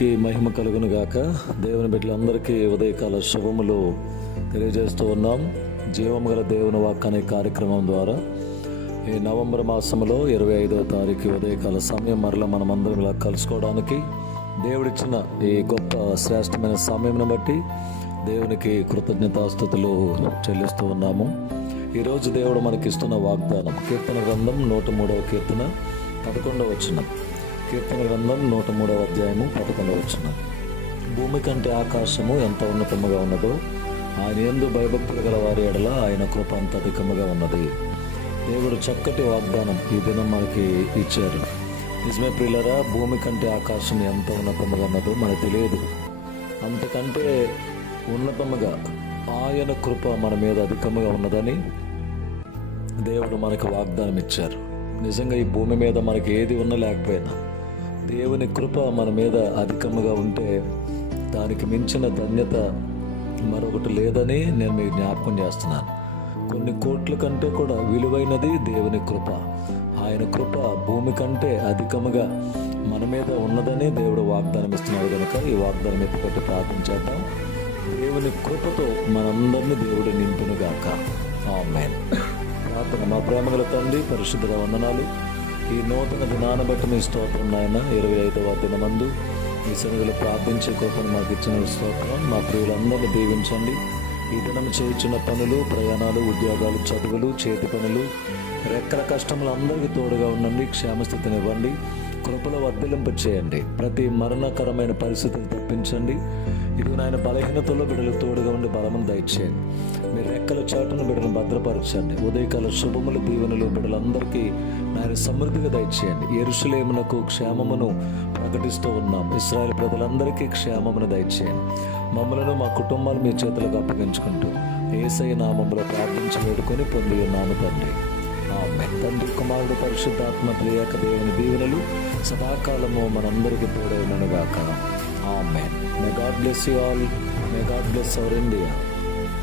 దేవునికి మహిమ కలుగును గాక. దేవుని బిడ్డలందరికీ ఉదయకాల శుభములు తెలియజేస్తూ ఉన్నాం. జీవం గల దేవుని వాక్ అనే కార్యక్రమం ద్వారా ఈ నవంబర్ మాసంలో 25వ తారీఖు ఉదయకాల సమయం మరలా మనమందరం ఇలా కలుసుకోవడానికి దేవుడిచ్చిన ఈ గొప్ప శ్రేష్టమైన సమయంను బట్టి దేవునికి కృతజ్ఞతాస్తుతులు చెల్లిస్తూ ఉన్నాము. ఈరోజు దేవుడు మనకిస్తున్న వాగ్దానం కీర్తన గ్రంథం 103వ కీర్తన 11వ వచనం. కీర్తన గ్రంథం 103వ అధ్యాయము 11వ వచనం. భూమి కంటే ఆకాశము ఎంత ఉన్నతముగా ఉన్నదో ఆయన యందు భయభక్తులు గల వారి ఎడల ఆయన కృప అంత అధికముగా ఉన్నది. దేవుడు చక్కటి వాగ్దానం ఈ దినం మనకి ఇచ్చారు. నిజమే ప్రియులారా, భూమి కంటే ఆకాశం ఎంత ఉన్నతముగా ఉన్నదో మనకు తెలియదు. అంతకంటే ఉన్నతముగా ఆయన కృప మన మీద అధికముగా ఉన్నదని దేవుడు మనకు వాగ్దానం ఇచ్చారు. నిజంగా ఈ భూమి మీద మనకి ఏది ఉన్నా లేకపోయినా దేవుని కృప మన మీద అధికముగా ఉంటే దానికి మించిన ధన్యత మరొకటి లేదని నేను మీకు జ్ఞాపకం చేస్తున్నాను. కొన్ని కోట్ల కంటే కూడా విలువైనది దేవుని కృప. ఆయన కృప భూమి కంటే అధికముగా మన మీద ఉన్నదని దేవుడు వాగ్దానం ఇస్తున్నాడు. కనుక ఈ వాగ్దానం ఎత్తుపట్టి ప్రార్థన చేద్దాం. దేవుని కృపతో మనందరినీ దేవుడు నింపునుగాక. ఆమేన్. ప్రార్థన. మా ప్రేమగల తండ్రి, పరిశుద్ధ వందనాలు. ఈ నూతన దినాన్ని బట్టి మీ స్తోత్రం నాయన. 25వ దినమందు ఈ సన్నిధిలో ప్రార్థించే కృపను మాకు ఇచ్చిన స్తోత్రం. మా ప్రియులందరినీ దీవించండి. ఈ దినం చేయించిన పనులు, ప్రయాణాలు, ఉద్యోగాలు, చదువులు, చేతి పనులు, రెక్కల కష్టములు అందరికీ తోడుగా ఉండండి. క్షేమస్థితిని ఇవ్వండి. కృపలో వర్ధిలింప చేయండి. ప్రతి మరణకరమైన పరిస్థితిని తప్పించండి. ఇది నాయన బలహీనతలో బిడ్డలు తోడుగా ఉండి బలమును దయచేయండి. మీ రెక్కల చాటును బిడ్డను భద్రపరచండి. ఉదయకాల శుభములు, దీవెనలు బిడ్డలందరికీ నాయన సమృద్ధిగా దయచేయండి. యెరూషలేమునకు క్షేమమును ప్రకటిస్తూ ఉన్నాం. ఇశ్రాయేలు ప్రజలందరికీ క్షేమమును దయచేయండి. మమ్మలను, మా కుటుంబాలు మీ చేతులకు అప్పగించుకుంటూ యేసయ్య నామములో ప్రార్థించి వేడుకొని పొంది ఉన్నాము తండ్రి. ఆమేన్. తండ్రి, కుమారుడు, పరిశుద్ధాత్మ త్రియేక దేవుని దీవెనలు సదాకాలము మనందరికీ తోడైనగాక. ఆమేన్. May God bless you all. May God bless our India.